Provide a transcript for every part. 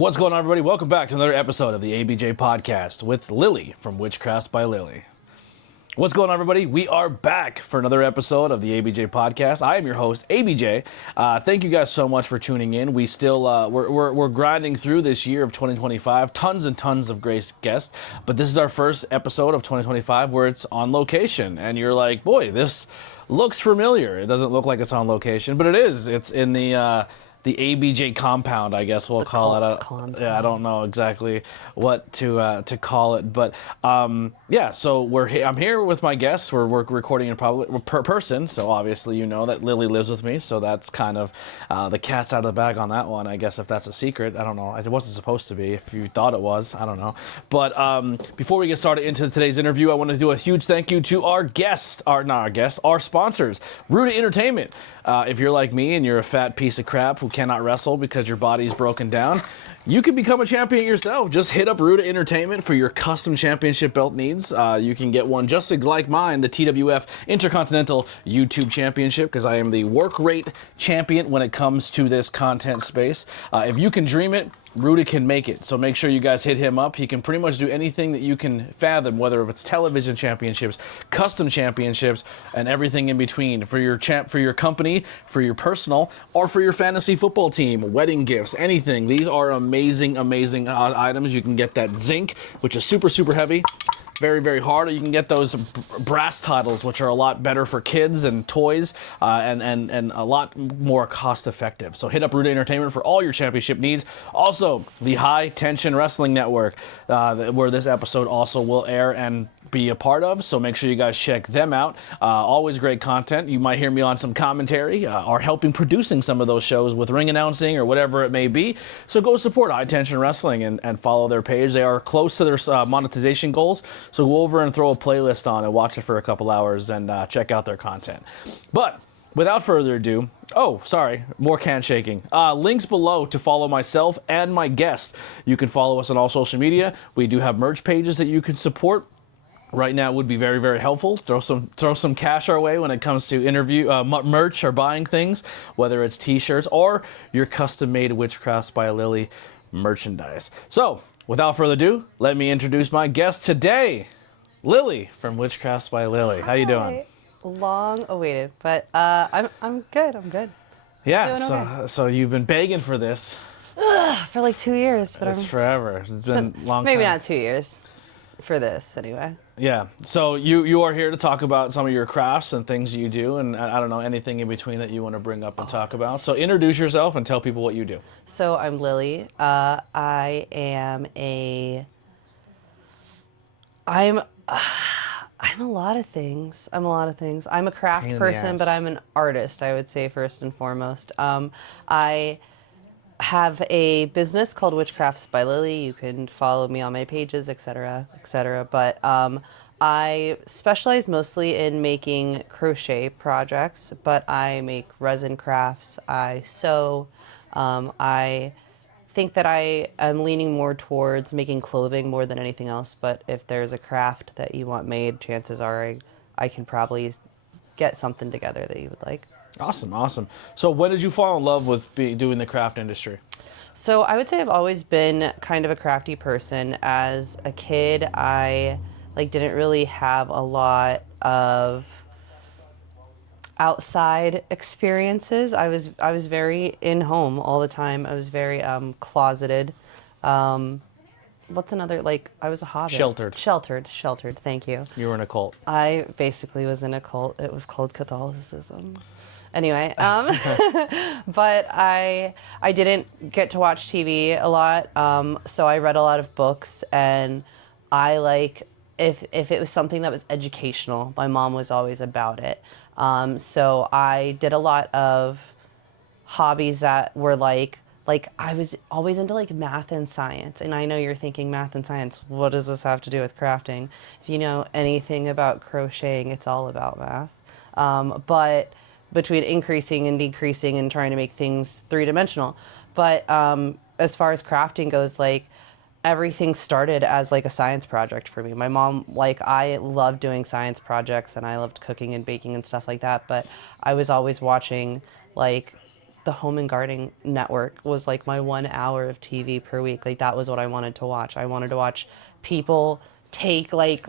What's going on, everybody? Welcome back to another episode of the ABJ Podcast with Lily from WitchCrafts by Lily. What's going on, everybody? We are back for another episode of the ABJ Podcast. I am your host, ABJ. Thank you guys so much for tuning in. We still we're grinding through this year of 2025. Tons and tons of great guests, but this is our first episode of 2025 where it's on location, and you're like, boy, this looks familiar. It doesn't look like it's on location, but it is. It's in the ABJ compound, I guess we'll call it. Yeah, I don't know exactly what to call it, but yeah. So I'm here with my guests. We're recording in per person, so obviously you know that Lily lives with me, so that's kind of the cat's out of the bag on that one. I guess if that's a secret, I don't know. It wasn't supposed to be. If you thought it was, I don't know. But before we get started into today's interview, I want to do a huge thank you to our sponsors, Ruta Entertainment. If you're like me and you're a fat piece of crap who cannot wrestle because your body's broken down, you can become a champion yourself. Just hit up Ruta Entertainment for your custom championship belt needs. You can get one just like mine, the TWF Intercontinental YouTube Championship, because I am the work rate champion when it comes to this content space. If you can dream it, Ruta can make it. So make sure you guys hit him up. He can pretty much do anything that you can fathom, whether it's television championships, custom championships, and everything in between for your company, for your personal, or for your fantasy football team, wedding gifts, anything. These are amazing items. You can get that zinc, which is super heavy. Very, very hard. Or you can get those brass titles, which are a lot better for kids and toys, and a lot more cost effective. So hit up Ruta Entertainment for all your championship needs. Also, the High Tension Wrestling Network, where this episode also will air and be a part of, so make sure you guys check them out. Always great content. You might hear me on some commentary or helping producing some of those shows with ring announcing or whatever it may be. So go support High Tension Wrestling and follow their page. They are close to their monetization goals, so go over and throw a playlist on and watch it for a couple hours and check out their content. But without further ado, more can shaking. Links below to follow myself and my guest. You can follow us on all social media. We do have merch pages that you can support. Right now would be very, very helpful. Throw some cash our way when it comes to merch or buying things, whether it's t-shirts or your custom-made WitchCrafts by Lily merchandise. So, without further ado, let me introduce my guest today, Lily from WitchCrafts by Lily. How you doing? Long awaited, but I'm good. I'm good. Yeah. Okay. So you've been begging for this for like 2 years, but it's forever. It's been a long time. Maybe not 2 years. For this, anyway. Yeah. So you are here to talk about some of your crafts and things you do, and I don't know, anything in between that you want to bring up and talk about. So introduce yourself and tell people what you do. So I'm Lily. I'm a lot of things. I'm a craft person, but I'm an artist, I would say, first and foremost. I have a business called WitchCrafts by Lily. You can follow me on my pages, etc., etc. But I specialize mostly in making crochet projects, but I make resin crafts. I sew. I think that I am leaning more towards making clothing more than anything else. But if there's a craft that you want made, chances are I can probably get something together that you would like. Awesome. So when did you fall in love with doing the craft industry? So I would say I've always been kind of a crafty person. As a kid, I didn't really have a lot of outside experiences. I was very in home all the time. I was very closeted. What's another, I was a hobbit. Sheltered, thank you. You were in a cult. I basically was in a cult. It was called Catholicism. Anyway, but I didn't get to watch TV a lot, so I read a lot of books, and if it was something that was educational, my mom was always about it. So I did a lot of hobbies that were I was always into math and science, and I know you're thinking math and science, what does this have to do with crafting? If you know anything about crocheting, it's all about math. But between increasing and decreasing and trying to make things three-dimensional. But as far as crafting goes, everything started as a science project for me. My mom, I loved doing science projects, and I loved cooking and baking and stuff like that, but I was always watching the Home and Garden Network was like my 1 hour of TV per week. Like that was what I wanted to watch. I wanted to watch people take like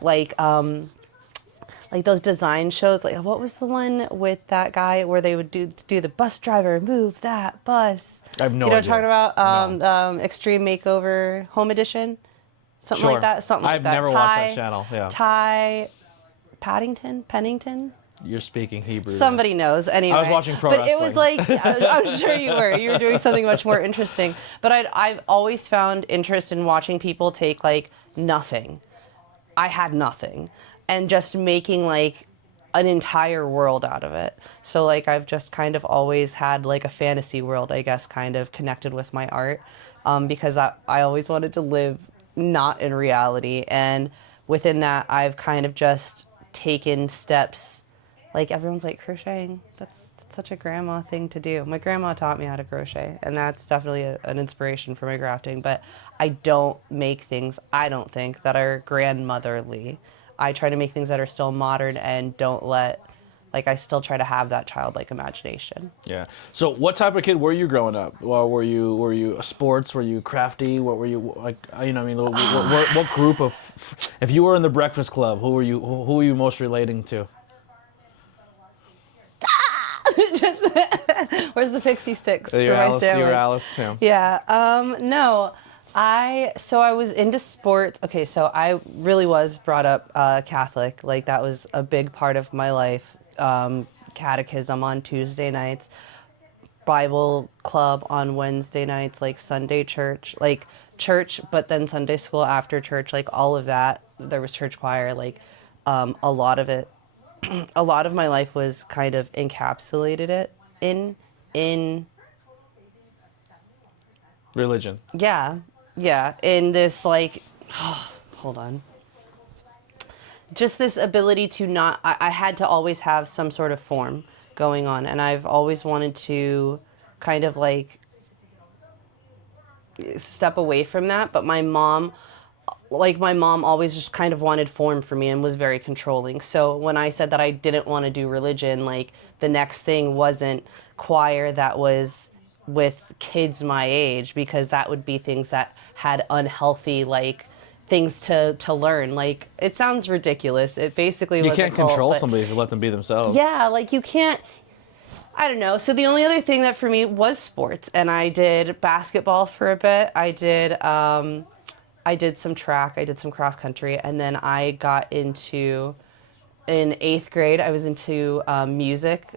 those design shows. Like what was the one with that guy where they would do the bus driver move that bus? I have no You know idea. what I'm talking about? No. Extreme Makeover Home Edition, something Sure. like that. Something like I've that. never watched that channel. Yeah. Ty Pennington. You're speaking Hebrew. Somebody knows. Anyway, I was watching pro but wrestling. it was like I'm sure you were. You were doing something much more interesting. But I've always found interest in watching people take like nothing. I had nothing, and just making like an entire world out of it. So like I've just kind of always had like a fantasy world, I guess, kind of connected with my art, because I always wanted to live not in reality, and within that I've kind of just taken steps. Like everyone's like crocheting. That's such a grandma thing to do. My grandma taught me how to crochet, and that's definitely an inspiration for my crafting. But I don't make things, I don't think, that are grandmotherly. I try to make things that are still modern and don't let, like I still try to have that childlike imagination. Yeah. So what type of kid were you growing up? Well, were you sports? Were you crafty? What were you like? You know, I mean, what group of? If you were in the Breakfast Club, who were you most relating to? Just where's the pixie sticks for You're my Alice. sandwich? You're Alice. Yeah. Yeah. No. I was into sports. Okay, so I really was brought up Catholic. Like that was a big part of my life. Catechism on Tuesday nights, Bible club on Wednesday nights, like Sunday church, but then Sunday school after church, like all of that. There was church choir, like a lot of it. A lot of my life was kind of encapsulated it in Religion. yeah, in this like hold on. Just this ability to not I had to always have some sort of form going on, and I've always wanted to kind of like step away from that, but my mom always just kind of wanted form for me and was very controlling. So when I said that I didn't want to do religion, like the next thing wasn't choir that was with kids my age, because that would be things that had unhealthy like things to learn. Like it sounds ridiculous. It basically You was can't a cult, control but somebody if you let them be themselves. yeah, like you can't. I don't know. So the only other thing that for me was sports, and I did basketball for a bit. I did some track, I did some cross country, and then I got into, in 8th grade, I was into music.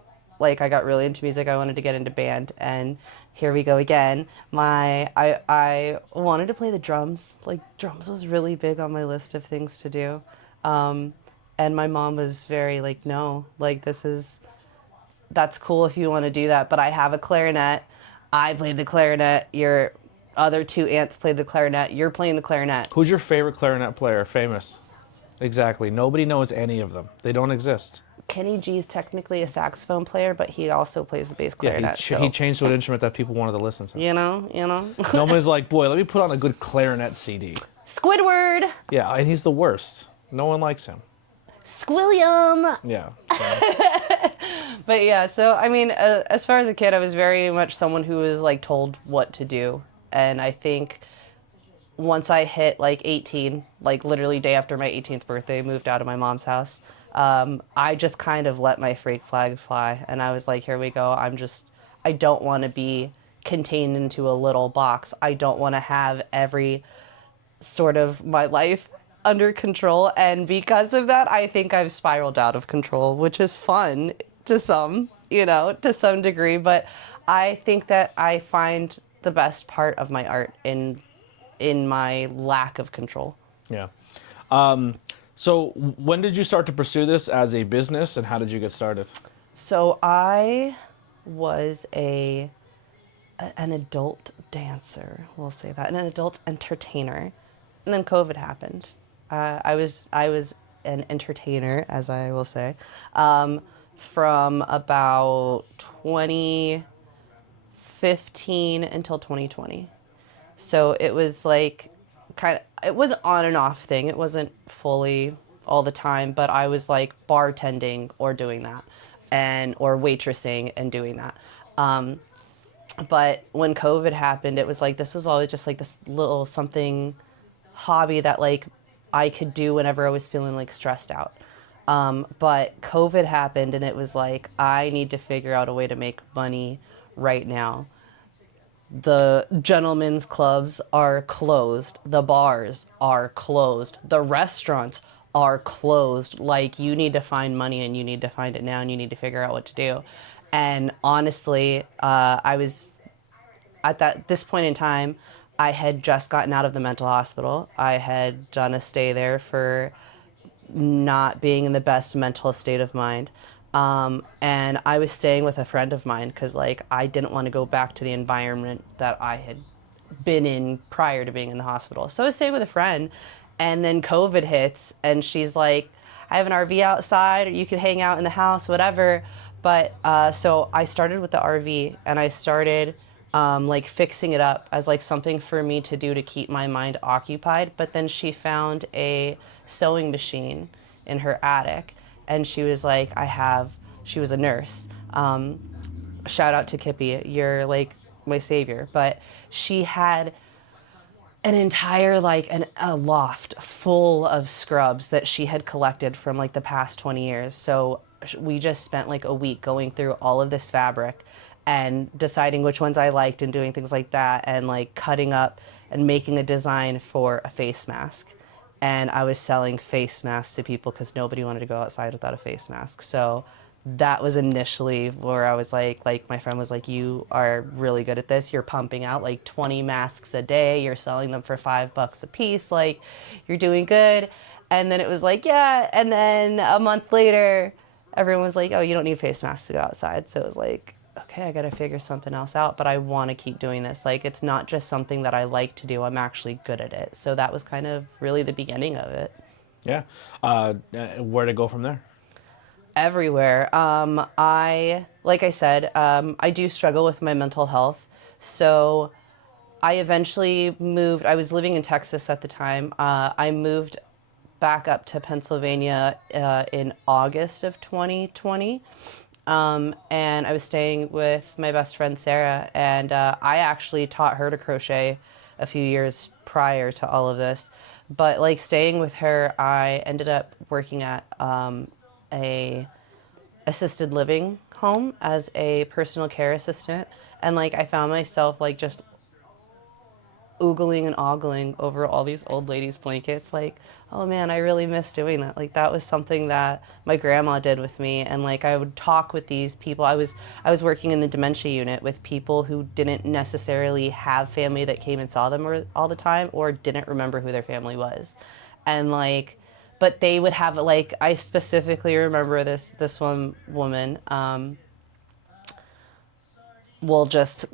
Like I got really into music. I wanted to get into band, and here we go again. I wanted to play the drums. Like drums was really big on my list of things to do. And my mom was very like, no, like that's cool if you want to do that, but I have a clarinet. I played the clarinet. Your other 2 aunts played the clarinet. You're playing the clarinet. Who's your favorite clarinet player? Famous. Exactly. Nobody knows any of them. They don't exist. Kenny G's technically a saxophone player, but he also plays the bass Yeah, clarinet. he changed to an instrument that people wanted to listen to. You know. Nobody's like, boy, let me put on a good clarinet CD. Squidward. Yeah, and he's the worst. No one likes him. Squilliam. Yeah. So. But yeah, so I mean, as far as a kid, I was very much someone who was like told what to do, and I think once I hit like 18, like literally day after my 18th birthday, moved out of my mom's house. I just kind of let my freak flag fly, and I was like, here we go. I don't want to be contained into a little box. I don't want to have every sort of my life under control, and because of that, I think I've spiraled out of control, which is fun to some, to some degree, but I think that I find the best part of my art in my lack of control. Yeah. So when did you start to pursue this as a business, and how did you get started? So I was an adult dancer, we'll say that, and an adult entertainer, and then COVID happened. I was an entertainer, as I will say, from about 2015 until 2020. So it was like it was an on and off thing. It wasn't fully all the time, but I was like bartending or doing that, or waitressing and doing that. But when COVID happened, it was like, this was always just like this little something hobby that like I could do whenever I was feeling like stressed out. But COVID happened and it was like, I need to figure out a way to make money right now. The gentlemen's clubs are closed. The bars are closed. The restaurants are closed. Like, you need to find money and you need to find it now and you need to figure out what to do. And honestly, I was at this point in time, I had just gotten out of the mental hospital. I had done a stay there for not being in the best mental state of mind. And I was staying with a friend of mine because, like, I didn't want to go back to the environment that I had been in prior to being in the hospital. So I was staying with a friend, and then COVID hits, and she's like, I have an RV outside, or you could hang out in the house, whatever. But so I started with the RV, and I started like fixing it up as like something for me to do to keep my mind occupied. But then she found a sewing machine in her attic, and she was like, she was a nurse. Shout out to Kippy, you're like my savior. But she had an entire like a loft full of scrubs that she had collected from like the past 20 years. So we just spent like a week going through all of this fabric and deciding which ones I liked and doing things like that, and like cutting up and making a design for a face mask. And I was selling face masks to people because nobody wanted to go outside without a face mask. So that was initially where I was like my friend was like, you are really good at this. You're pumping out like 20 masks a day. You're selling them for $5 a piece. Like, you're doing good. And then it was like, yeah. And then a month later, everyone was like, oh, you don't need face masks to go outside. So it was like, okay, I got to figure something else out, but I want to keep doing this. Like, it's not just something that I like to do. I'm actually good at it. So that was kind of really the beginning of it. Yeah. Where to go from there? Everywhere. Like I said, I do struggle with my mental health. So I eventually moved. I was living in Texas at the time. I moved back up to Pennsylvania in August of 2020. And I was staying with my best friend, Sarah, and I actually taught her to crochet a few years prior to all of this. But like staying with her, I ended up working at a assisted living home as a personal care assistant. And like I found myself like just oogling and ogling over all these old ladies' blankets. Like, oh man, I really miss doing that. Like, that was something that my grandma did with me. And like I would talk with these people. I was working in the dementia unit with people who didn't necessarily have family that came and saw them all the time, or didn't remember who their family was. And like, but they would have like, I specifically remember this one woman, we'll just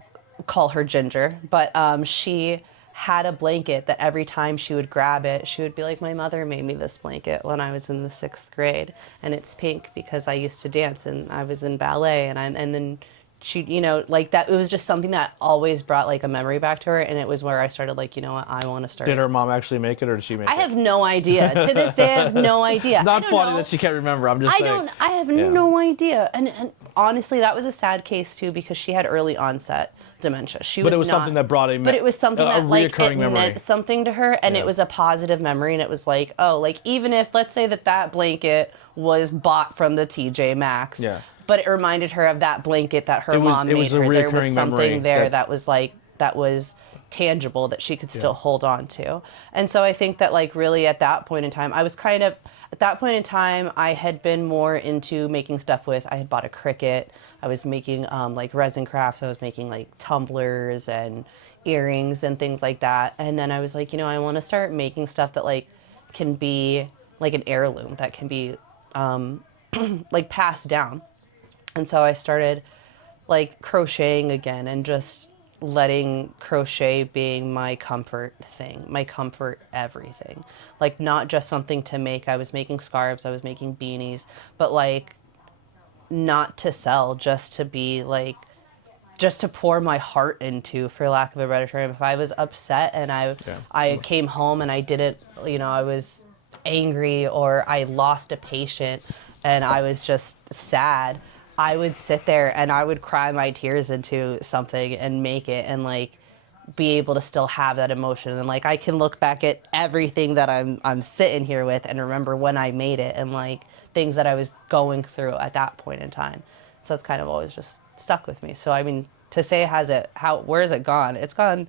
call her Ginger, but she had a blanket that every time she would grab it, she would be like, my mother made me this blanket when I was in the 6th grade, and it's pink because I used to dance and I was in ballet, and then she, you know, like that, it was just something that always brought like a memory back to her, and it was where I started like, you know what, I want to start. Did her mom actually make it, or did she make it? I have no idea. To this day, I have no idea. Not funny that she can't remember. I'm just saying. I have no idea. And honestly, that was a sad case too, because she had early onset dementia. But it was something that brought But it was something that like it memory. meant something to her, and it was a positive memory. And it was like, oh, like even if, let's say that blanket was bought from the TJ Maxx, but it reminded her of that blanket that her mom made her. There was something there that was like, that was tangible that she could still hold on to. And so I think that like really at that point in time, I was kind of, at that point in time, I had been more into making stuff with, I had bought a Cricut. I was making like resin crafts. I was making like tumblers and earrings and things like that. And then I was like, you know, I want to start making stuff that like can be like an heirloom, that can be like passed down. And so I started like crocheting again, and just letting crochet being my comfort thing, my comfort everything. Like not just something to make. I was making scarves, I was making beanies, but like not to sell, just to be like, just to pour my heart into, for lack of a better term. If I was upset and I came home and I didn't, you know, I was angry, or I lost a patient and I was just sad, I would sit there and I would cry my tears into something and make it and like be able to still have that emotion. And like I can look back at everything that I'm sitting here with and remember when I made it and like things that I was going through at that point in time. So it's kind of always just stuck with me. So I mean, to say where has it gone? It's gone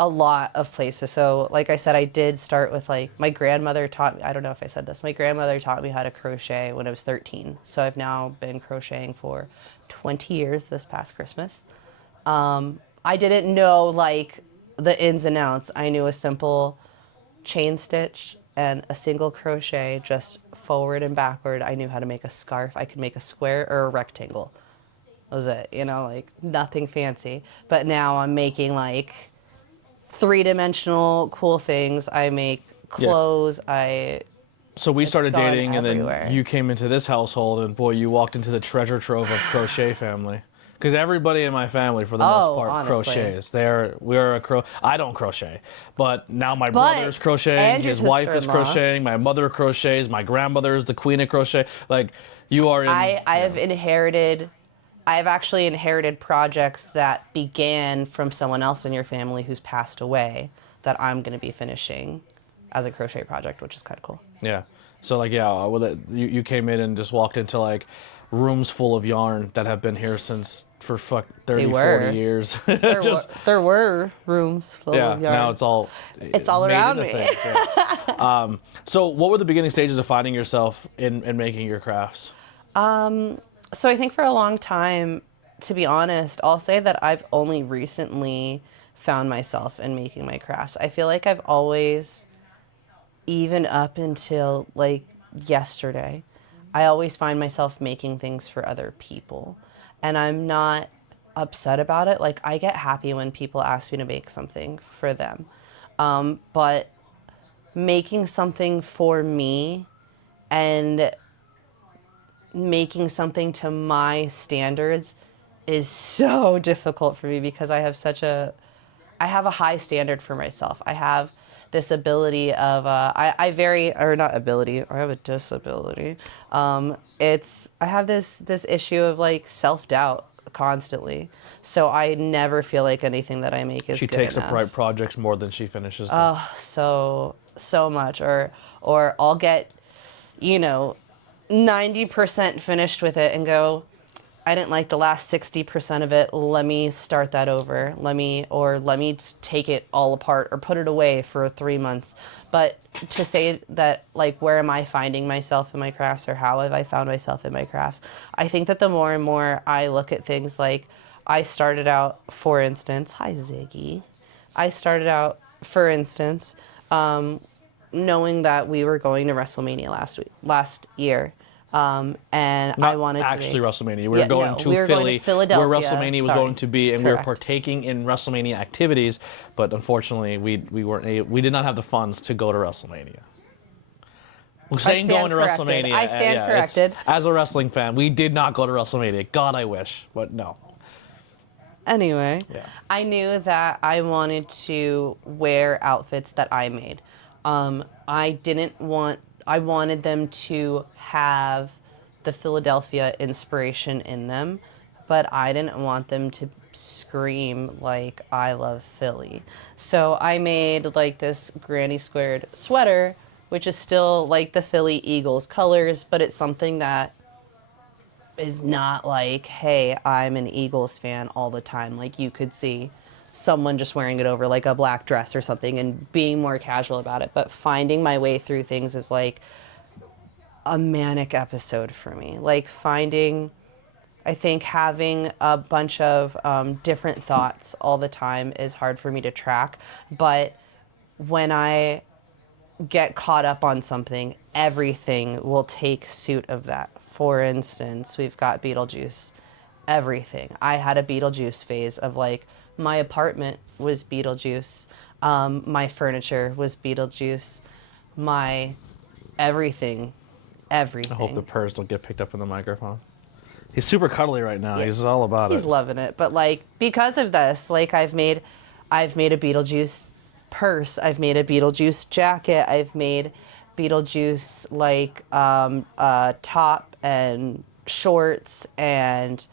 a lot of places. So like I said, I did start with like my grandmother taught me, I don't know if I said this, my grandmother taught me how to crochet when I was 13. So I've now been crocheting for 20 years this past Christmas. I didn't know like the ins and outs. I knew a simple chain stitch and a single crochet just forward and backward. I knew how to make a scarf. I could make a square or a rectangle. That was it, you know, like nothing fancy. But now I'm making like three-dimensional cool things. I make clothes. So we started gone dating, and everywhere. then you came into this household, and boy, you walked into the treasure trove of crochet family. Because everybody in my family, for the most part, honestly. crochets. I don't crochet, but now my brother's crocheting. and your His wife is sister-in-law. crocheting. My mother crochets. My grandmother is the queen of crochet. Like you are in. I've actually inherited projects that began from someone else in your family who's passed away that I'm going to be finishing as a crochet project, which is kind of cool. Yeah. So like you came in and just walked into like rooms full of yarn that have been here since for 30, 40 years. There were rooms full of yarn. Now it's all made around into me. things, yeah. So what were the beginning stages of finding yourself in making your crafts? So I think for a long time, to be honest, I'll say that I've only recently found myself in making my crafts. I feel like I've always, even up until like yesterday, I always find myself making things for other people. And I'm not upset about it. Like I get happy when people ask me to make something for them. But making something for me and making something to my standards is so difficult for me because I have a high standard for myself. I have this ability of, I have a disability. I have this issue of like self-doubt constantly. So I never feel like anything that I make is She good takes enough. apart projects more than she finishes them. So much. Or I'll get, 90% finished with it and go, I didn't like the last 60% of it. Let me start that over. Let me take it all apart or put it away for 3 months. But to say that, like, where am I finding myself in my crafts or how have I found myself in my crafts? I think that the more and more I look at things, like I started out, for instance, hi Ziggy. I started out, for instance, knowing that we were going to WrestleMania last year. And I wanted to actually WrestleMania. We were going to going Philly, to Philadelphia, where WrestleMania was going to be, and we were Correct. partaking in WrestleMania activities. But unfortunately, we did not have the funds to go to WrestleMania. Saying going to corrected. WrestleMania, I stand it's- corrected. As a wrestling fan, we did not go to WrestleMania. God, I wish, but no. Anyway, Yeah. I knew that I wanted to wear outfits that I made. I wanted them to have the Philadelphia inspiration in them, but I didn't want them to scream like I love Philly. So I made like this granny squared sweater, which is still like the Philly Eagles colors, but it's something that is not like, hey, I'm an Eagles fan all the time. Like you could see someone just wearing it over like a black dress or something and being more casual about it. But finding my way through things is like a manic episode for me. Like I think having a bunch of different thoughts all the time is hard for me to track. But when I get caught up on something, everything will take suit of that. For instance, we've got Beetlejuice. Everything. I had a Beetlejuice phase of like, my apartment was Beetlejuice. My furniture was Beetlejuice. My everything. I hope the purrs don't get picked up in the microphone. He's super cuddly right now. Yeah. He's all about He's it. loving it. But like, because of this, like I've made a Beetlejuice purse. I've made a Beetlejuice jacket. I've made Beetlejuice like top and shorts and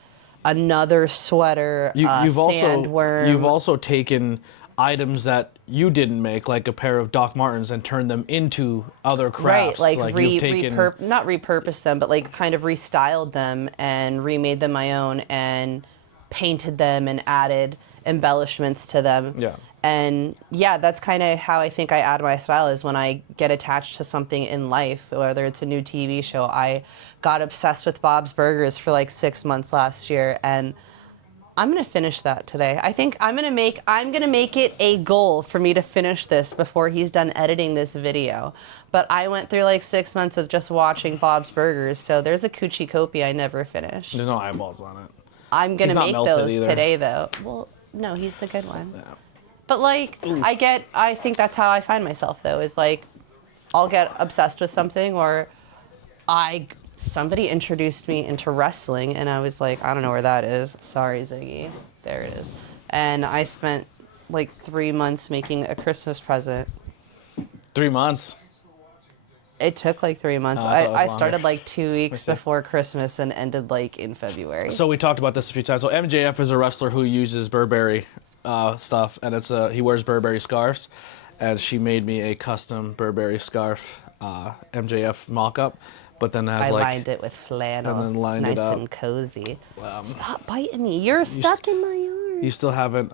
another sweater, sandworm. You've also taken items that you didn't make, like a pair of Doc Martens, and turned them into other crafts. Right, like, you've taken... not repurposed them, but like kind of restyled them and remade them my own and painted them and added embellishments to them. Yeah. And yeah, that's kind of how I think I add my style, is when I get attached to something in life, whether it's a new TV show. I got obsessed with Bob's Burgers for like 6 months last year, and I'm gonna finish that today. I think I'm gonna make it a goal for me to finish this before he's done editing this video. But I went through like 6 months of just watching Bob's Burgers, so there's a coochie copy I never finished. There's no eyeballs on it. I'm gonna make those either. today, though. Well, no, he's the good one. Yeah. But like, I think that's how I find myself, though, is like, I'll get obsessed with something, or somebody introduced me into wrestling, and I was like, I don't know where that is. Sorry, Ziggy. There it is. And I spent like 3 months making a Christmas present. 3 months? It took like 3 months. Oh, I started like 2 weeks before Christmas and ended like in February. So we talked about this a few times. So MJF is a wrestler who uses Burberry stuff, and he wears Burberry scarves, and she made me a custom Burberry scarf MJF mock-up, but then has I lined it with flannel, and then lined nice it up. and cozy. Stop biting me! You're stuck in my arm. You still haven't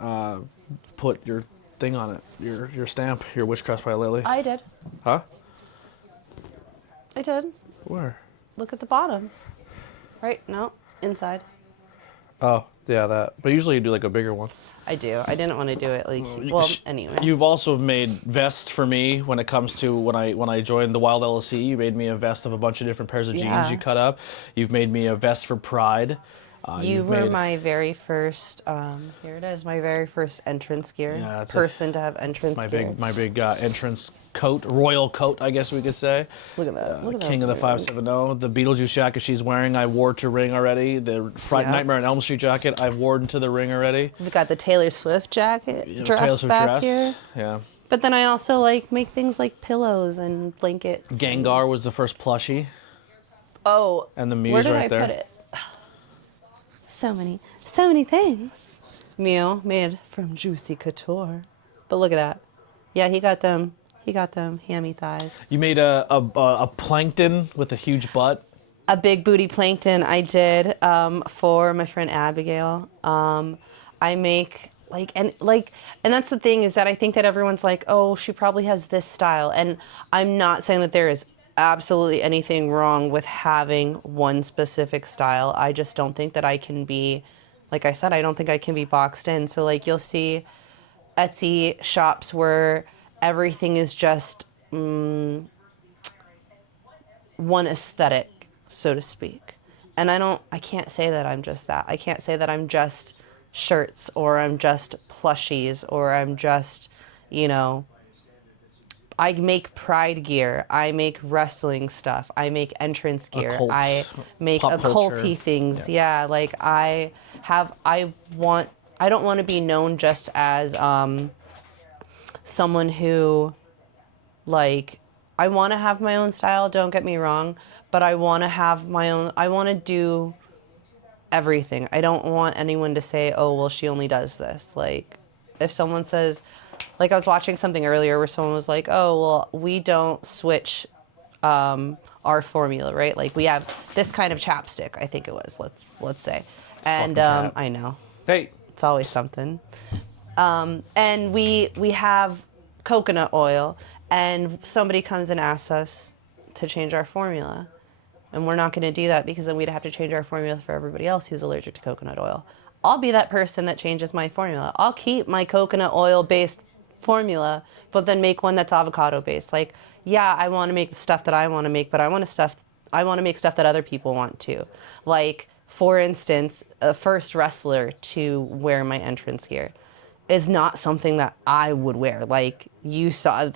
put your thing on it, your stamp, your Witchcrafts by Lily. I did. Huh? I did. Where? Look at the bottom. Right? No, inside. Oh, yeah, that. But usually you do like a bigger one. I do. I didn't want to do it like. Anyway. You've also made vests for me when it comes to when I joined the Wild LLC. You made me a vest of a bunch of different pairs of jeans you cut up. You've made me a vest for Pride. You were my very first. Here it is. My very first entrance gear. Yeah, person to have entrance gear. My big entrance coat, royal coat, I guess we could say. Look at that. Look at King that of the 570. The Beetlejuice jacket she's wearing, I wore to ring already. The Nightmare on Elm Street jacket, I've worn to the ring already. We've got the Taylor Swift jacket dress Taylor Swift back dress. here. Yeah. But then I also like make things like pillows and blankets. Gengar was the first plushie. Oh. And the Muse where did right I there. Put it? So many things. Mew made from Juicy Couture. But look at that. Yeah, he got them hammy thighs. You made a plankton with a huge butt. A big booty plankton I did for my friend Abigail. I make and that's the thing, is that I think that everyone's like, oh, she probably has this style. And I'm not saying that there is absolutely anything wrong with having one specific style. I just don't think that I can be, like I said, I don't think I can be boxed in. So like you'll see Etsy shops where everything is just one aesthetic, so to speak. And I can't say that I'm just that. I can't say that I'm just shirts, or I'm just plushies, or I'm just, I make Pride gear. I make wrestling stuff. I make entrance gear. I make occulty things. Yeah, like I don't want to be known just as someone who, like, I want to have my own style, don't get me wrong, but I want to have my own, I want to do everything. I don't want anyone to say, oh, well, she only does this. Like, if someone says, like I was watching something earlier where someone was like, oh, well, we don't switch our formula, right? Like we have this kind of chapstick, I think it was, let's say. And I know. Hey. It's always something. And we have coconut oil, and somebody comes and asks us to change our formula. And we're not going to do that, because then we'd have to change our formula for everybody else who's allergic to coconut oil. I'll be that person that changes my formula. I'll keep my coconut oil-based formula, but then make one that's avocado-based. Like, yeah, I want to make the stuff that I want to make, but I want to make stuff that other people want too. Like, for instance, a first wrestler to wear my entrance gear is not something that I would wear. Like, you saw,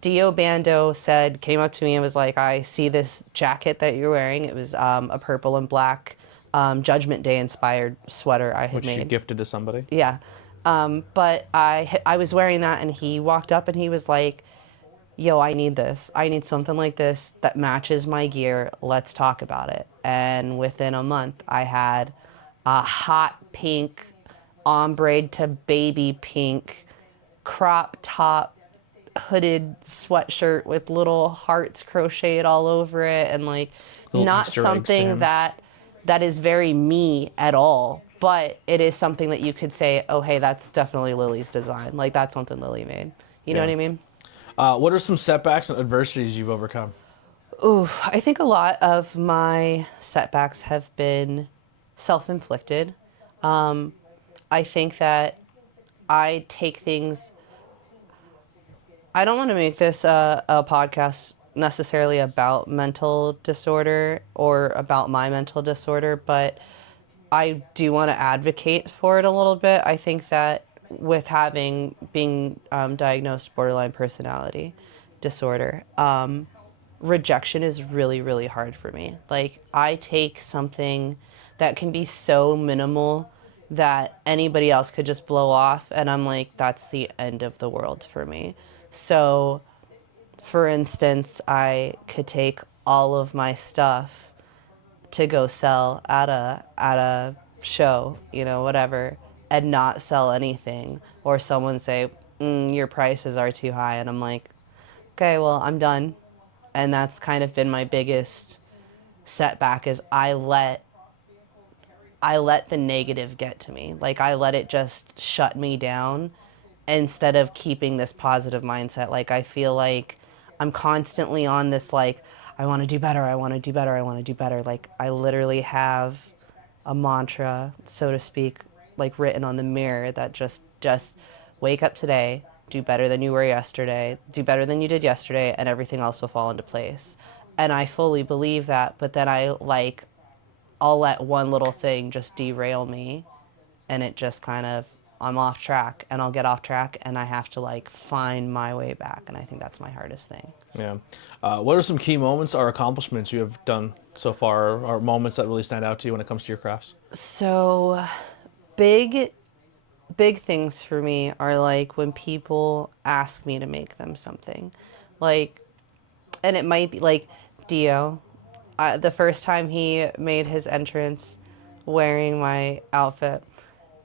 Dio Bando came up to me and was like, I see this jacket that you're wearing. It was a purple and black Judgment Day inspired sweater I had made. Which you gifted to somebody? Yeah. But I was wearing that, and he walked up and he was like, yo, I need this. I need something like this that matches my gear. Let's talk about it. And within a month, I had a hot pink, ombre to baby pink, crop top, hooded sweatshirt with little hearts crocheted all over it, and like Little not Easter eggs, something Sam. that is very me at all, but it is something that you could say, oh hey, that's definitely Lily's design. Like that's something Lily made. You know Yeah. what I mean? What are some setbacks and adversities you've overcome? Ooh, I think a lot of my setbacks have been self-inflicted. I think that I take things. I don't want to make this a podcast necessarily about mental disorder or about my mental disorder, but I do want to advocate for it a little bit. I think that with being diagnosed borderline personality disorder, rejection is really, really hard for me. Like, I take something that can be so minimal that anybody else could just blow off, and I'm like, that's the end of the world for me. So, for instance, I could take all of my stuff to go sell at a show, you know, whatever, and not sell anything, or someone say, your prices are too high, and I'm like, okay, well, I'm done. And that's kind of been my biggest setback is I let the negative get to me. Like I let it just shut me down instead of keeping this positive mindset. Like I feel like I'm constantly on this like I want to do better, I want to do better, I want to do better. Like I literally have a mantra, so to speak, like written on the mirror that just wake up today, do better than you were yesterday, do better than you did yesterday, and everything else will fall into place. And I fully believe that, but then I'll let one little thing just derail me, and it just kind of, I'm off track, and I'll get off track, and I have to like find my way back, and I think that's my hardest thing. Yeah. What are some key moments or accomplishments you have done so far, or moments that really stand out to you when it comes to your crafts? So big things for me are like when people ask me to make them something, like, and it might be like Dio, the first time he made his entrance wearing my outfit,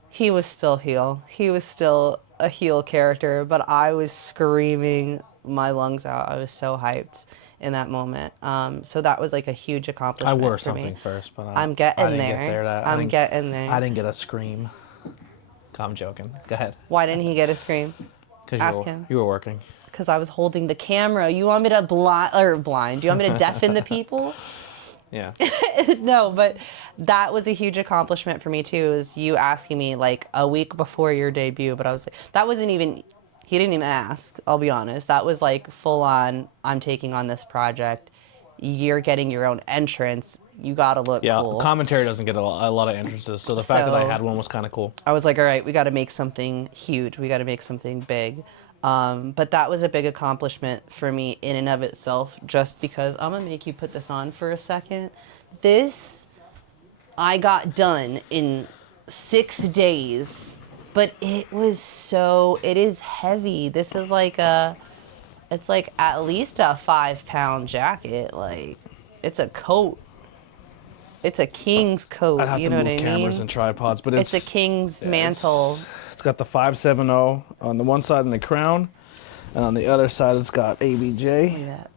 he was still heel. He was still a heel character, but I was screaming my lungs out. I was so hyped in that moment. So that was like a huge I accomplishment wore for me. something first, but I'm I getting didn't there. get there. I'm getting there. I didn't get a scream. I'm joking. Go ahead. Why didn't he get a scream? Because Ask him. you were working. Because I was holding the camera. You want me to blind? Do you want me to deafen the people? Yeah. No, but that was a huge accomplishment for me too, is you asking me like a week before your debut, but I was like, that wasn't even, he didn't even ask, I'll be honest. That was like full on, I'm taking on this project. You're getting your own entrance. You gotta look cool. Commentary doesn't get a lot of entrances, so the fact that I So- had one was kind of cool. I was like, all right, we got to make something huge. We got to make something big. But that was a big accomplishment for me in and of itself, just because I'm going to make you put this on for a second. This, I got done in 6 days, but it is heavy. This is like it's like at least a 5-pound jacket. Like, it's a coat. It's a king's coat. I'd have You to know move what I mean? cameras and tripods, but It's a king's mantle. It's got the 570 on the one side and the crown, and on the other side it's got ABJ. Look at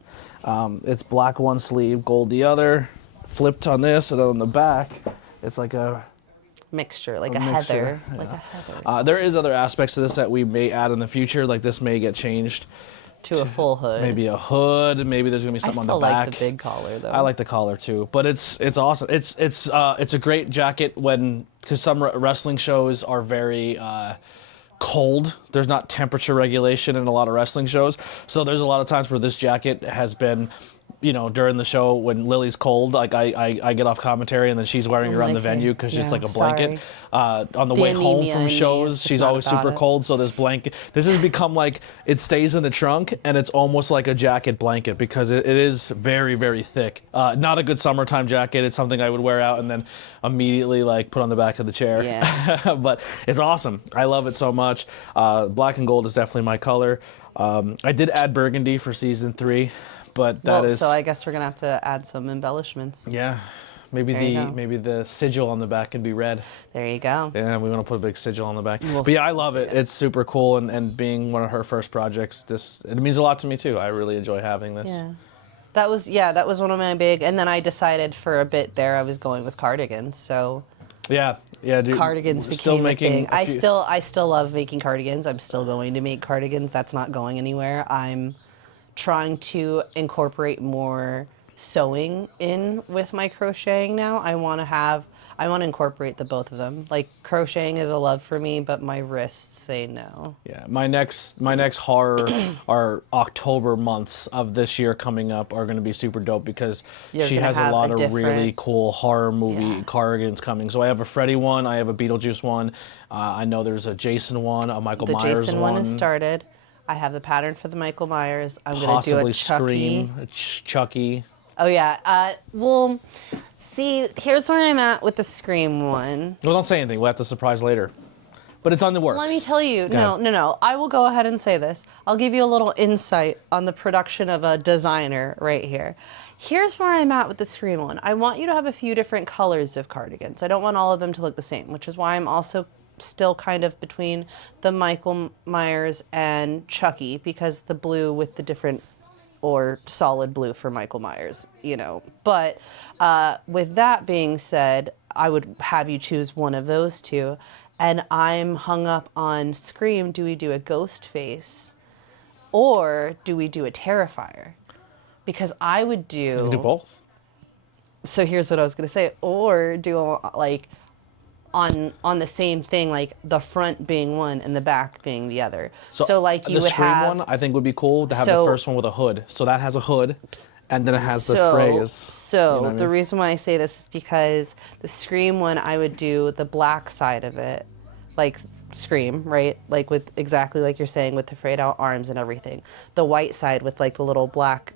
that. It's black one sleeve, gold the other, flipped on this, and on the back it's like a Mixture, like a mixture, heather. yeah. Like a heather. there is other aspects to this that we may add in the future, like this may get changed. To a full hood. Maybe a hood, maybe there's gonna be I something still on the back. like the big collar though. I like the collar too, but it's awesome. It's a great jacket because some wrestling shows are very cold. There's not temperature regulation in a lot of wrestling shows, so there's a lot of times where this jacket has been, during the show when Lily's cold, like I get off commentary and then she's wearing it around the venue because it's like a blanket. On the way home anemia from in me is shows, just she's not always about super it. cold, so this has become like, it stays in the trunk and it's almost like a jacket blanket because it is very, very thick. Not a good summertime jacket. It's something I would wear out and then immediately like put on the back of the chair. Yeah. But it's awesome. I love it so much. Black and gold is definitely my color. I did add burgundy for season 3, but that is so I guess we're gonna have to add some embellishments. yeah. Maybe the sigil on the back can be red. There you go. Yeah, we want to put a big sigil on the back. But yeah, I love it. It's super cool, and being one of her first projects, it means a lot to me too. I really enjoy having this. Yeah. That was one of my big, and then I decided for a bit there I was going with cardigans. So yeah, dude, cardigans still became making a thing. I still love making cardigans. I'm still going to make cardigans. That's not going anywhere. I'm trying to incorporate more sewing in with my crocheting now. I want to incorporate the both of them. Like crocheting is a love for me, but my wrists say no. Yeah, my next horror our October months of this year coming up are going to be super dope because she has a lot of really cool horror movie cardigans coming. So I have a Freddy one, I have a Beetlejuice one, I know there's a Jason one, a Michael Myers one. The Jason one has started. I have the pattern for the Michael Myers. I'm going to do a Chucky. Chucky. Oh yeah. Well, see, here's where I'm at with the Scream one. Well, don't say anything. We'll have to surprise later. But it's on the works. Let me tell you. No. I will go ahead and say this. I'll give you a little insight on the production of a designer right here. Here's where I'm at with the Scream one. I want you to have a few different colors of cardigans. I don't want all of them to look the same, which is why I'm also still kind of between the Michael Myers and Chucky, because the blue with the different or solid blue for Michael Myers, But with that being said, I would have you choose one of those two. And I'm hung up on Scream. Do we do a ghost face or do we do a Terrifier? Because I would do... You can do both. So here's what I was going to say. Or do like on the same thing, like the front being one and the back being the other. So like you would Scream have... one, I think would be cool to have the first one with a hood. So that has a hood, and then it has the phrase. So the reason why I say this is because the Scream one, I would do the black side of it, like Scream, right? Like with exactly like you're saying with the frayed out arms and everything. The white side with like the little black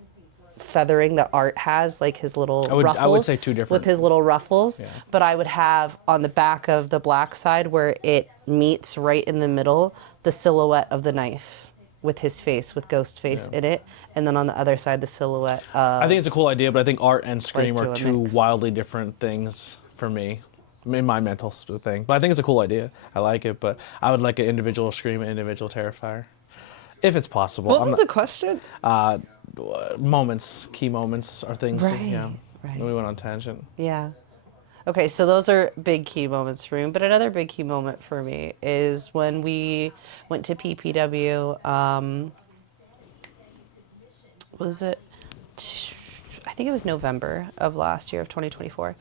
feathering that Art has, like his little ruffles. I would say two different. With his little ruffles. Yeah. But I would have on the back of the black side where it meets right in the middle, the silhouette of the knife with his face, with ghost face in it. And then on the other side, the silhouette. I think it's a cool idea, but I think Art and Scream are two wildly different things for me. In my mental thing. But I think it's a cool idea. I like it, but I would like an individual Scream and individual Terrifier. If it's possible. What was the question? Key moments are things. Right. Yeah. Right. We went on tangent. Yeah. Okay, so those are big key moments for me. But another big key moment for me is when we went to PPW. Was it? I think it was November of last year, of 2024.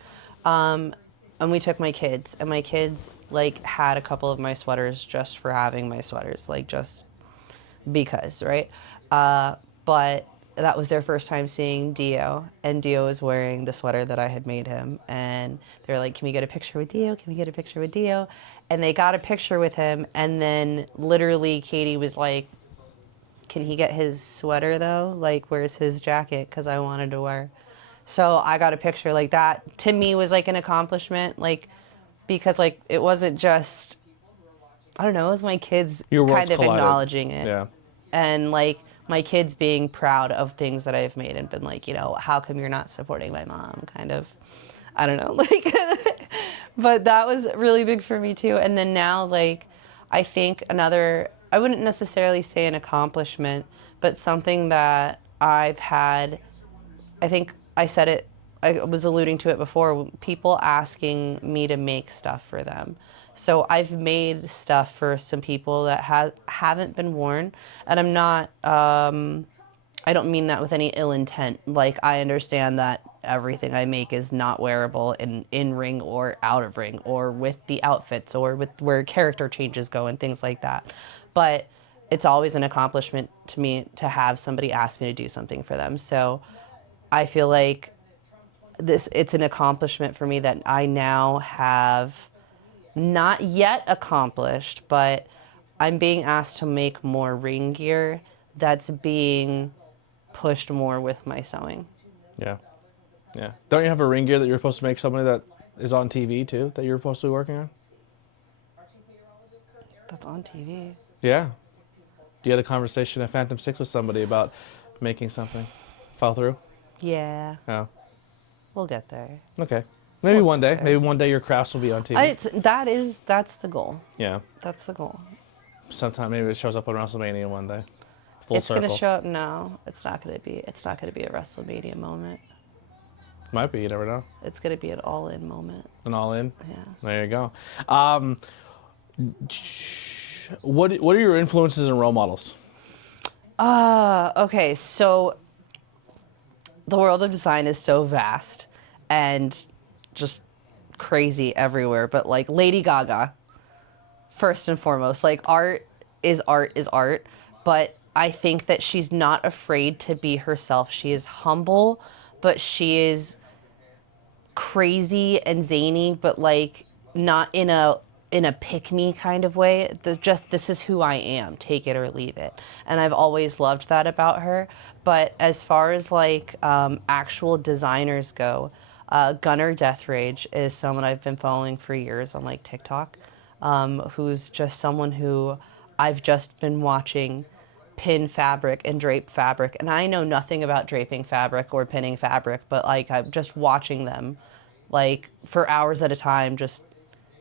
And we took my kids, and my kids like had a couple of my sweaters just for having my sweaters, like just because, right? But that was their first time seeing Dio, and Dio was wearing the sweater that I had made him. And they were like, can we get a picture with Dio? Can we get a picture with Dio? And they got a picture with him, and then literally Katie was like, can he get his sweater though? Like, where's his jacket? Because I wanted to wear. So I got a picture. Like, that to me was like an accomplishment, like, because like it wasn't just, I don't know, it was my kids kind of acknowledging it. Yeah. And like my kids being proud of things that I've made and been like, how come you're not supporting my mom? Kind of, I don't know, like, but that was really big for me too. And then now, like, I think I wouldn't necessarily say an accomplishment, but something that I've had, I think I said it, I was alluding to it before, people asking me to make stuff for them. So I've made stuff for some people that haven't been worn, and I'm not, I don't mean that with any ill intent. Like, I understand that everything I make is not wearable in ring or out of ring, or with the outfits, or with where character changes go and things like that. But it's always an accomplishment to me to have somebody ask me to do something for them. So I feel like it's an accomplishment for me that I now have not yet accomplished, but I'm being asked to make more ring gear that's being pushed more with my sewing. Yeah. Yeah. Don't you have a ring gear that you're supposed to make somebody that is on TV too, that you're supposed to be working on? That's on TV. Yeah. You had a conversation at Phantom 6 with somebody about making something. Fall through? Yeah, Oh, we'll get there. okay. Maybe one day. there. Maybe one day your crafts will be on TV. That's the goal. Yeah. That's the goal. Sometime maybe it shows up on WrestleMania one day. Full It's circle. gonna show up. No, it's not gonna be. It's not gonna be a WrestleMania moment. Might be. You never know. It's gonna be an all-in moment. An all in. Yeah. There you go. What are your influences and role models? Okay, so the world of design is so vast and just crazy everywhere, but like Lady Gaga, first and foremost, like art is art, but I think that she's not afraid to be herself. She is humble, but she is crazy and zany, but like not in a pick-me kind of way. This is who I am, take it or leave it. And I've always loved that about her. But as far as like actual designers go, Gunnar Death Rage is someone I've been following for years on like TikTok, who's just someone who I've just been watching pin fabric and drape fabric. And I know nothing about draping fabric or pinning fabric, but like I'm just watching them like for hours at a time, just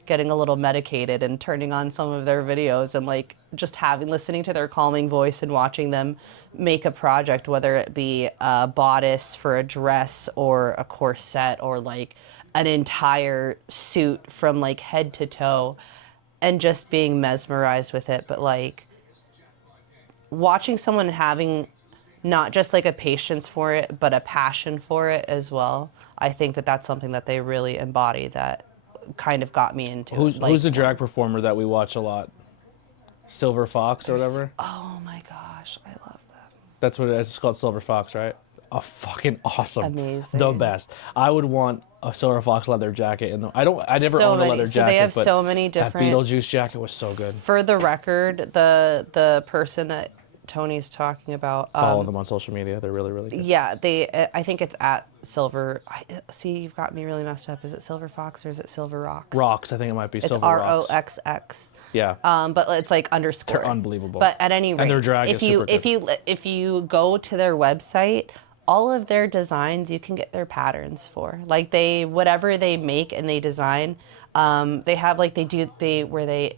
getting a little medicated and turning on some of their videos and like just listening to their calming voice and watching them make a project, whether it be a bodice for a dress or a corset or like an entire suit from like head to toe, and just being mesmerized with it. But like watching someone having not just like a patience for it, but a passion for it as well. I think that that's something that they really embody that kind of got me into it. Who's the drag performer that we watch a lot? Silver Fox or whatever? Oh my gosh, I love that. That's what it is. It's called Silver Fox, right? Oh, fucking awesome. Amazing. The best. I would want a Silver Fox leather jacket. I never owned a leather jacket. So they have but so many different. That Beetlejuice jacket was so good. For the record, the person that Tony's talking about. Follow them on social media. They're really, really good. Yeah, I think it's at Silver. See, you've got me really messed up. Is it Silver Fox or is it Silver Rocks? Rocks. I think it might be It's Silver Rocks. ROXX. Yeah. But it's like underscore. They're unbelievable. But at any rate, And their drag is super good. if you go to their website, all of their designs you can get their patterns for. Like whatever they make and they design, they have like where they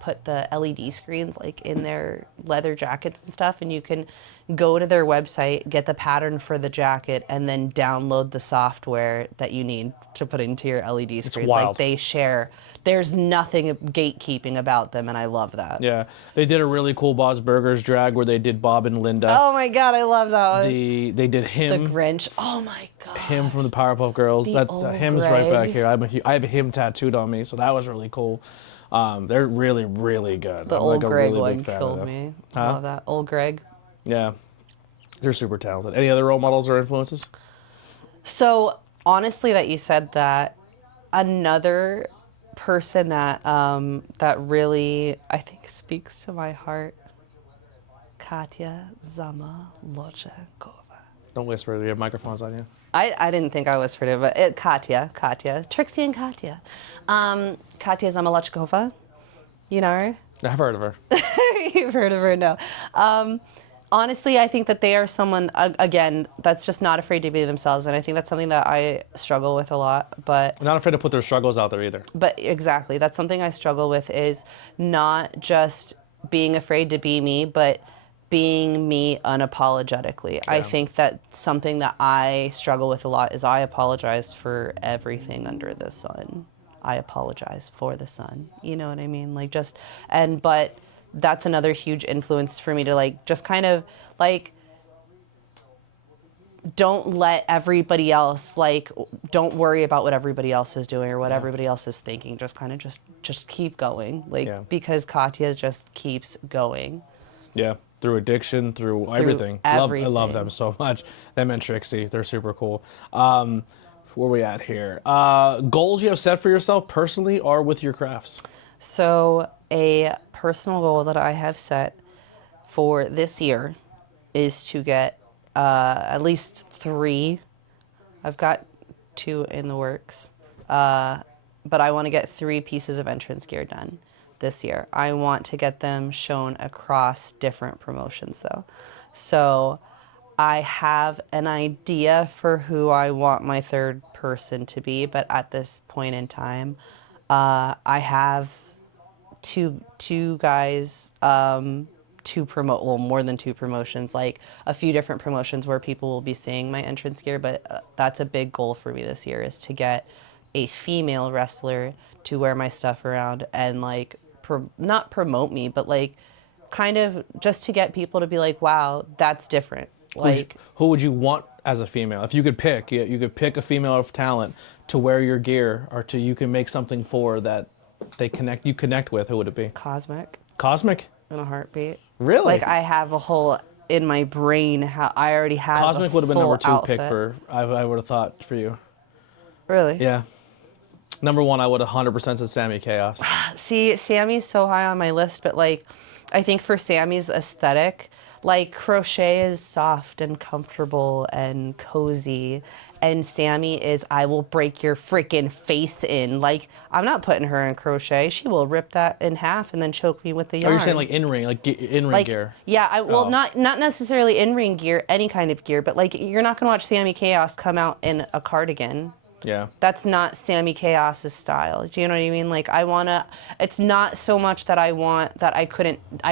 put the LED screens like in their leather jackets and stuff, and you can go to their website, get the pattern for the jacket, and then download the software that you need to put into your LED screens. wild. Like they share. There's nothing gatekeeping about them, and I love that. Yeah. They did a really cool Bob's Burgers drag where they did Bob and Linda. Oh my God, I love that one. They did him. The Grinch. Oh my God. Him from the Powerpuff Girls. The That old him's right back Greg. here. I have him tattooed on me, so that was really cool. They're really, really good. The I'm old like a Greg really one big fan of killed them. me. Huh? I love that. Old Greg. Yeah. They're super talented. Any other role models or influences? So honestly, that you said that, another person that that really I think speaks to my heart, Katya Zamolodchikova. Don't whisper. You have microphones on you. I didn't think I was for it, but Katya, Trixie and Katya. Katya Zamolodchikova. You know her? I've heard of her. You've heard of her, no. Honestly, I think that they are someone, again, that's just not afraid to be themselves. And I think that's something that I struggle with a lot. But I'm not afraid to put their struggles out there either. But exactly, that's something I struggle with, is not just being afraid to be me, but being me unapologetically. I think that's something that I struggle with a lot, is I apologize for everything under the sun. I apologize for the sun. You know what I mean? Like but that's another huge influence for me to like, just kind of like, don't let everybody else, like, don't worry about what everybody else is doing or what everybody else is thinking. Just kind of just keep going. Like, because Katya just keeps going. Yeah. Through addiction, through everything. I love them so much. Them and Trixie, they're super cool. Where are we at here? Goals you have set for yourself personally or with your crafts? So a personal goal that I have set for this year is to get at least 3. I've got 2 in the works. But I want to get 3 pieces of entrance gear done this year. I want to get them shown across different promotions though. So I have an idea for who I want my third person to be, but at this point in time, I have two guys to promote, well, more than two promotions, like a few different promotions where people will be seeing my entrance gear, but that's a big goal for me this year, is to get a female wrestler to wear my stuff around and like not promote me, but like kind of just to get people to be like, wow, that's different. Like, who would you want as a female? If you could pick, you could pick a female of talent to wear your gear, or you can make something for that you connect with. Who would it be? Cosmic. Cosmic? In a heartbeat. Really? Like, I have a whole in my brain how I already have Cosmic a would have been number full 2 outfit. pick for I would have thought for you. Really? Yeah. Number 1, I would 100% said Sammy Chaos. See, Sammy's so high on my list, but like, I think for Sammy's aesthetic, like crochet is soft and comfortable and cozy, and Sammy is I will break your freaking face in. Like, I'm not putting her in crochet. She will rip that in half and then choke me with the yarn. Oh, you're saying like in-ring gear? Yeah, not necessarily in-ring gear, any kind of gear, but like you're not gonna watch Sammy Chaos come out in a cardigan. Yeah. That's not Sammy Chaos's style. Do you know what I mean? Like, it's not so much that I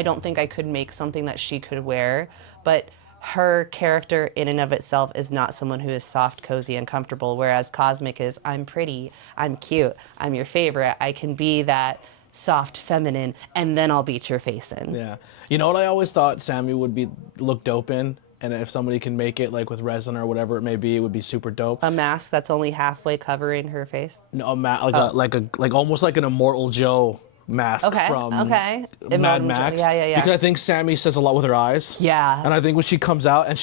don't think I could make something that she could wear, but her character in and of itself is not someone who is soft, cozy, and comfortable, whereas Cosmic is, I'm pretty, I'm cute, I'm your favorite, I can be that soft, feminine, and then I'll beat your face in. Yeah. You know what I always thought Sammy would look dope in? And if somebody can make it like with resin or whatever it may be, it would be super dope. A mask that's only halfway covering her face? No, like almost like an Immortal Joe mask from Mad Max. Yeah. Because I think Sammy says a lot with her eyes. Yeah. And I think when she comes out and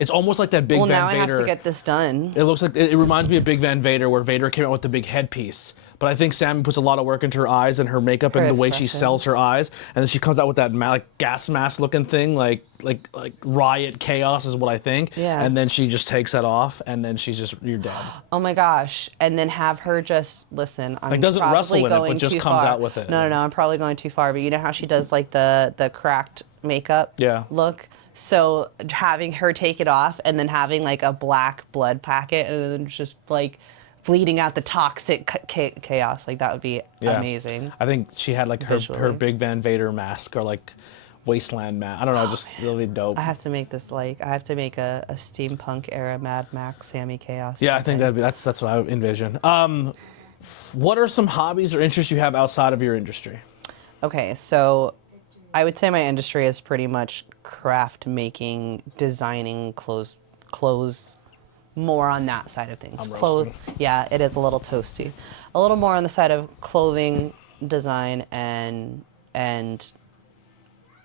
it's almost like that big Van Vader. Well, now I have to get this done. It looks like, it reminds me of Big Van Vader, where Vader came out with the big headpiece. But I think Sammy puts a lot of work into her eyes and her makeup and the way she sells her eyes. And then she comes out with that like gas mask looking thing, like Riot Chaos is what I think. Yeah. And then she just takes that off, and then you're dead. Oh my gosh. And then have her just, listen, I'm doesn't probably wrestle in it, but just comes far. out with it. No, I'm probably going too far. But you know how she does like the cracked makeup look? So having her take it off and then having like a black blood packet and then just like bleeding out the toxic chaos, like that would be amazing. I think she had like her big Van Vader mask, or like Wasteland mask. I don't know, just it'll be dope. I have to make this I have to make a steampunk era Mad Max Sammy Chaos. Yeah, I think that's what I would envision. What are some hobbies or interests you have outside of your industry? Okay, so I would say my industry is pretty much craft making, designing clothes, more on that side of things. Yeah, it is a little toasty. A little more on the side of clothing design and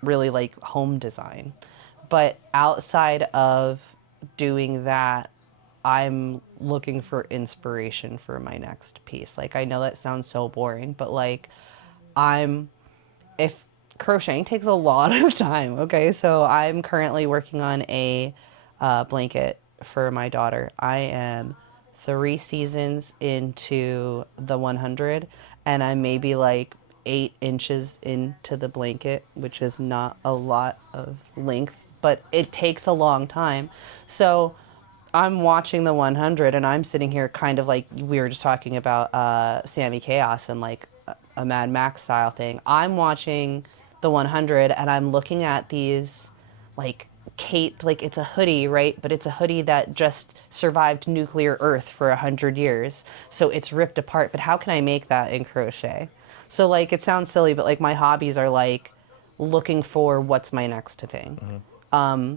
really like home design. But outside of doing that, I'm looking for inspiration for my next piece. Like, I know that sounds so boring, but like if crocheting takes a lot of time, okay? So I'm currently working on a blanket for my daughter. I am 3 seasons into the 100, and I'm maybe like 8 inches into the blanket, which is not a lot of length, but it takes a long time. So I'm watching the 100, and I'm sitting here kind of like we were just talking about Sammy Chaos and like a Mad Max style thing. I'm watching the 100, and I'm looking at these like Kate, like it's a hoodie, right? But it's a hoodie that just survived nuclear Earth for 100 years. So it's ripped apart. But how can I make that in crochet? So like, it sounds silly, but like my hobbies are like looking for what's my next thing. Mm-hmm.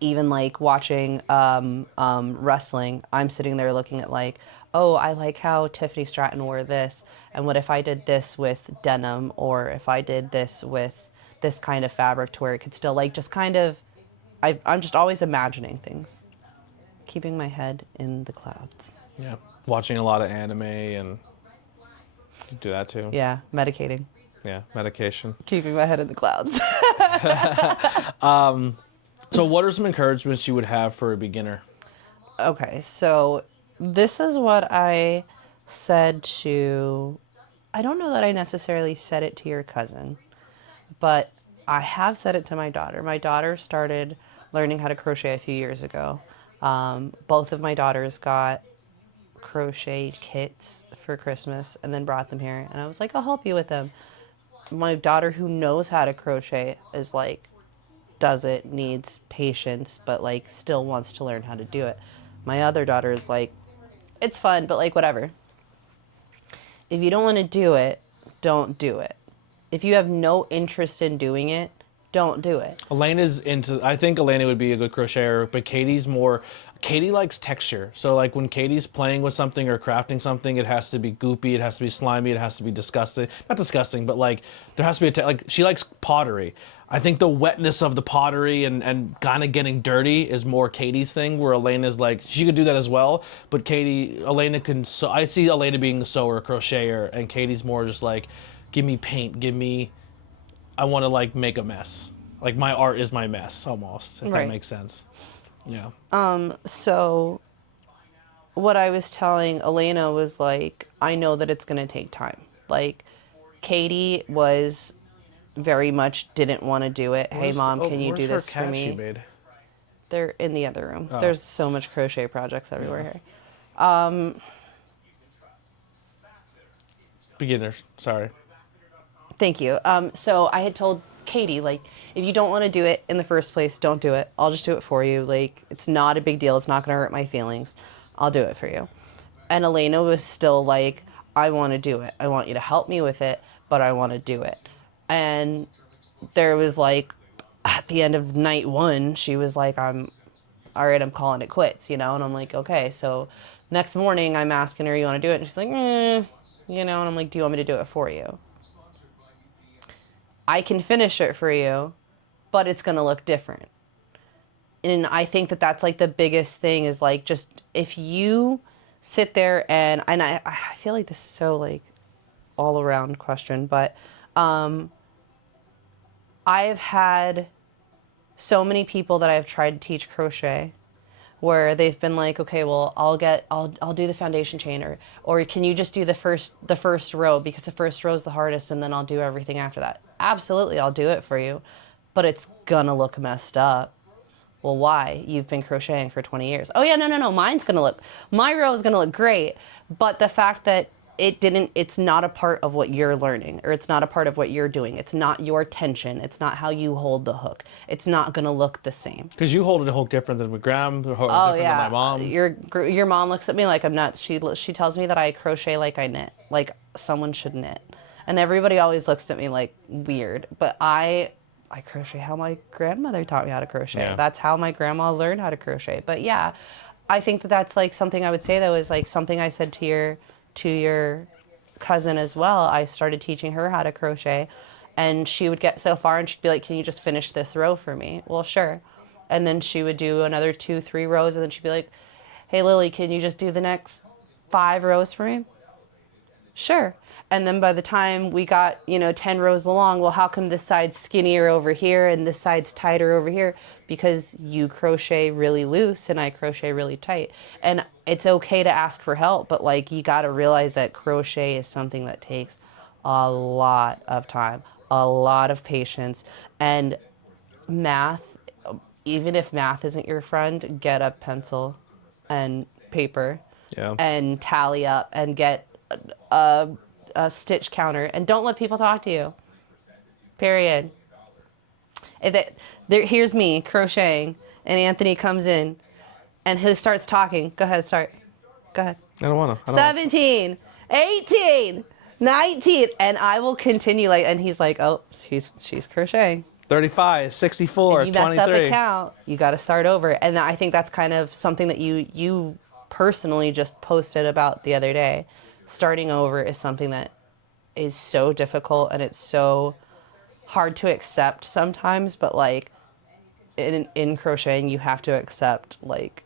Even like watching wrestling, I'm sitting there looking at like, oh, I like how Tiffany Stratton wore this. And what if I did this with denim, or if I did this with this kind of fabric to where it could still like just kind of, I'm just always imagining things, keeping my head in the clouds. Yeah, watching a lot of anime and do that too. Yeah, medicating. Yeah, medication. Keeping my head in the clouds. So what are some encouragements you would have for a beginner? Okay, so this is what I said to I don't know that I necessarily said it to your cousin, but I have said it to my daughter. My daughter started learning how to crochet a few years ago. Both of my daughters got crochet kits for Christmas and then brought them here. And I was like, I'll help you with them. My daughter, who knows how to crochet, is like, does it, needs patience, but like still wants to learn how to do it. My other daughter is like, it's fun, but like whatever. If you don't want to do it, don't do it. If you have no interest in doing it, don't do it. Elena's into, I think Elena would be a good crocheter, but Katie likes texture. So like when Katie's playing with something or crafting something, it has to be goopy, it has to be slimy, it has to be disgusting. Not disgusting, but like there has to be like she likes pottery. I think the wetness of the pottery and kind of getting dirty is more Katie's thing, where Elena's like, she could do that as well, but Elena can, so I see Elena being the sewer, crocheter, and Katie's more just like, give me paint, I want to like make a mess. Like my art is my mess almost, if that makes sense. Yeah. So what I was telling Elena was like, I know that it's going to take time. Like Katie was very much didn't want to do it. Hey mom, can you do this for me? She made? They're in the other room. Oh. There's so much crochet projects everywhere here. Beginners, sorry. Thank you. So I had told Katie, like, if you don't want to do it in the first place, don't do it. I'll just do it for you. Like, it's not a big deal. It's not going to hurt my feelings. I'll do it for you. And Elena was still like, I want to do it. I want you to help me with it, but I want to do it. And there was like, at the end of night one, she was like, all right, I'm calling it quits, you know? And I'm like, okay. So next morning I'm asking her, you want to do it? And she's like, you know, and I'm like, do you want me to do it for you? I can finish it for you, but it's going to look different. And I think that that's like the biggest thing is like, just if you sit there and I feel like this is so like all around question, but I've had so many people that I've tried to teach crochet where they've been like, okay, well, I'll do the foundation chain, or can you just do the first row, because the first row is the hardest, and then I'll do everything after that. Absolutely, I'll do it for you, but it's gonna look messed up. Well, why? You've been crocheting for 20 years. Oh yeah, no, my row is gonna look great, but the fact that it's not a part of what you're learning, or it's not a part of what you're doing. It's not your tension. It's not how you hold the hook. It's not going to look the same. Because you hold the hook different than with Graham, different than my mom. Your mom looks at me like I'm nuts. She tells me that I crochet like I knit, like someone should knit. And everybody always looks at me like weird. But I crochet how my grandmother taught me how to crochet. Yeah. That's how my grandma learned how to crochet. But yeah, I think that that's like something I would say though is like something I said to your cousin as well. I started teaching her how to crochet, and she would get so far and she'd be like, can you just finish this row for me? Well, sure. And then she would do another 2-3 rows, and then she'd be like, hey Lily, can you just do the next 5 rows for me? Sure. And then by the time we got 10 rows along, well, how come this side's skinnier over here and this side's tighter over here? Because you crochet really loose and I crochet really tight. And it's okay to ask for help, but like you got to realize that crochet is something that takes a lot of time, a lot of patience, and math. Even if math isn't your friend, get a pencil and paper and tally up and get a stitch counter, and don't let people talk to you. Period. Here's me crocheting, and Anthony comes in, and he starts talking. Go ahead, start. Go ahead. I don't want to. 17, 18, 19, and I will continue and he's like, oh, she's crocheting. 35, 64, and you 23. mess up a count, you got to start over. And I think that's kind of something that you personally just posted about the other day. Starting over is something that is so difficult, and it's so hard to accept sometimes, but like in crocheting you have to accept like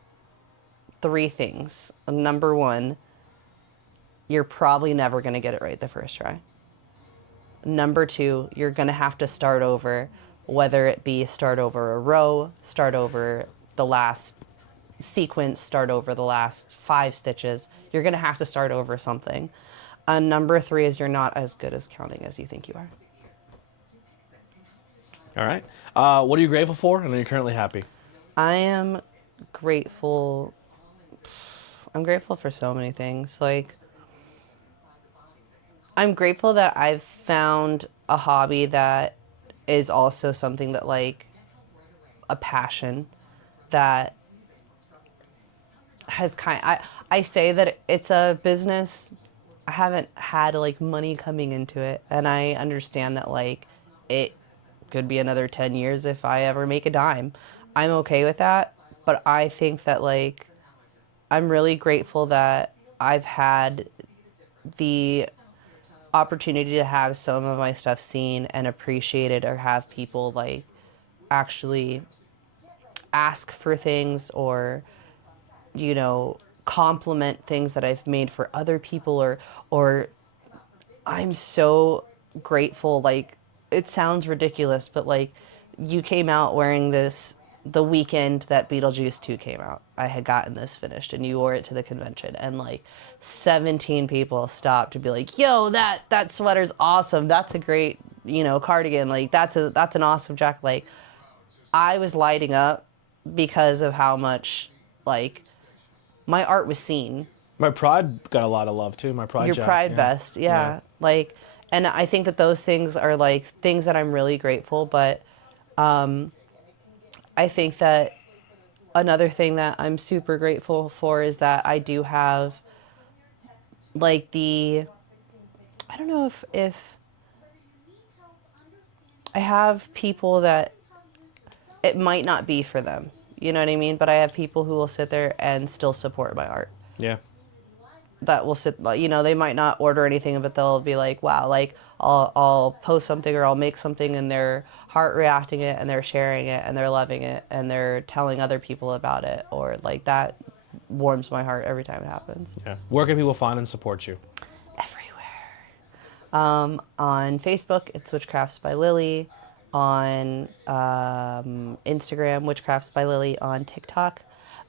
3 things. Number 1, you're probably never going to get it right the first try. Number 2, you're going to have to start over, whether it be start over a row, start over the last sequence, start over the last 5 stitches. You're going to have to start over something. number 3 is you're not as good as counting as you think you are. All right. What are you grateful for, and are you currently happy? I am grateful. I'm grateful for so many things. Like, I'm grateful that I've found a hobby that is also something that, like, a passion that has I say that it's a business. I haven't had like money coming into it, and I understand that like it could be another 10 years if I ever make a dime. I'm okay with that, but I think that like I'm really grateful that I've had the opportunity to have some of my stuff seen and appreciated, or have people like actually ask for things, or compliment things that I've made for other people, or I'm so grateful. Like, it sounds ridiculous, but like, you came out wearing this the weekend that Beetlejuice 2 came out. I had gotten this finished, and you wore it to the convention, and like 17 people stopped to be like, yo, that sweater's awesome. That's a great, cardigan. Like, that's an awesome jacket. Like, I was lighting up because of how much like my art was seen. My Pride got a lot of love too. My Pride Your jacket, Pride vest, yeah. Like, and I think that those things are like things that I'm really grateful. But I think that another thing that I'm super grateful for is that I do have like I don't know if I have people that it might not be for them. You know what I mean? But I have people who will sit there and still support my art. Yeah. That will sit, they might not order anything, but they'll be like, wow, like I'll post something or I'll make something, and they're heart reacting it, and they're sharing it, and they're loving it, and they're telling other people about it, or like that warms my heart every time it happens. Yeah. Where can people find and support you? Everywhere. On Facebook, it's Witchcrafts by Lilly. On Instagram, Witchcrafts by Lilly. On TikTok,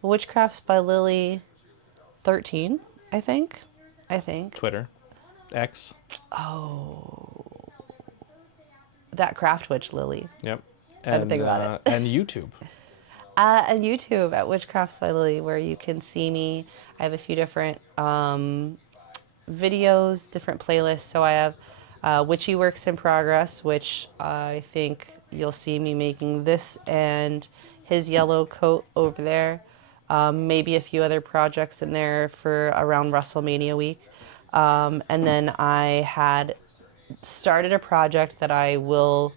Witchcrafts by Lilly 13, I think. Twitter, X. Oh, that Craft Witch Lilly. Yep. I didn't think about it. And YouTube. And YouTube at Witchcrafts by Lilly, where you can see me. I have a few different videos, different playlists. So I have Witchy Works in Progress, which I think you'll see me making this and his yellow coat over there. Maybe a few other projects in there for around WrestleMania week. And then I had started a project that I will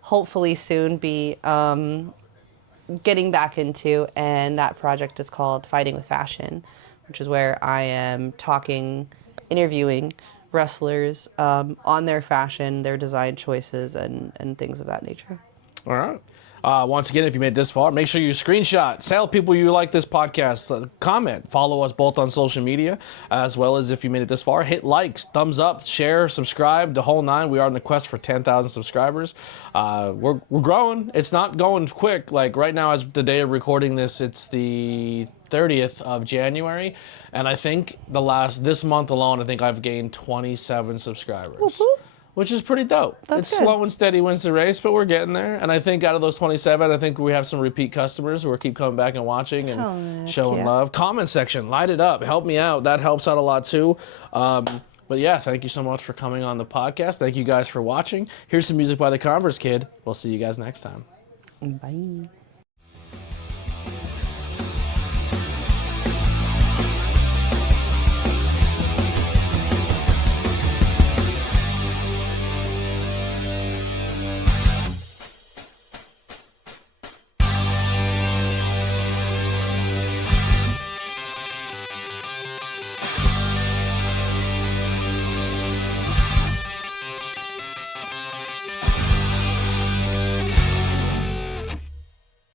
hopefully soon be getting back into, and that project is called Fighting with Fashion, which is where I am interviewing wrestlers on their fashion, their design choices, and things of that nature. All right. Once again, if you made it this far, make sure you screenshot, tell people you like this podcast, comment, follow us both on social media, as well as if you made it this far, hit likes, thumbs up, share, subscribe, the whole nine. We are on the quest for 10,000 subscribers. We're growing. It's not going quick. Like right now, as the day of recording this, it's the 30th of January, and I think this month alone, I think I've gained 27 subscribers. Whoop, whoop. Which is pretty dope. It's good. Slow and steady wins the race, but we're getting there. And I think out of those 27, I think we have some repeat customers who are keep coming back and watching and showing love. Comment section, light it up. Help me out. That helps out a lot too. But yeah, thank you so much for coming on the podcast. Thank you guys for watching. Here's some music by the Converse Kid. We'll see you guys next time. Bye.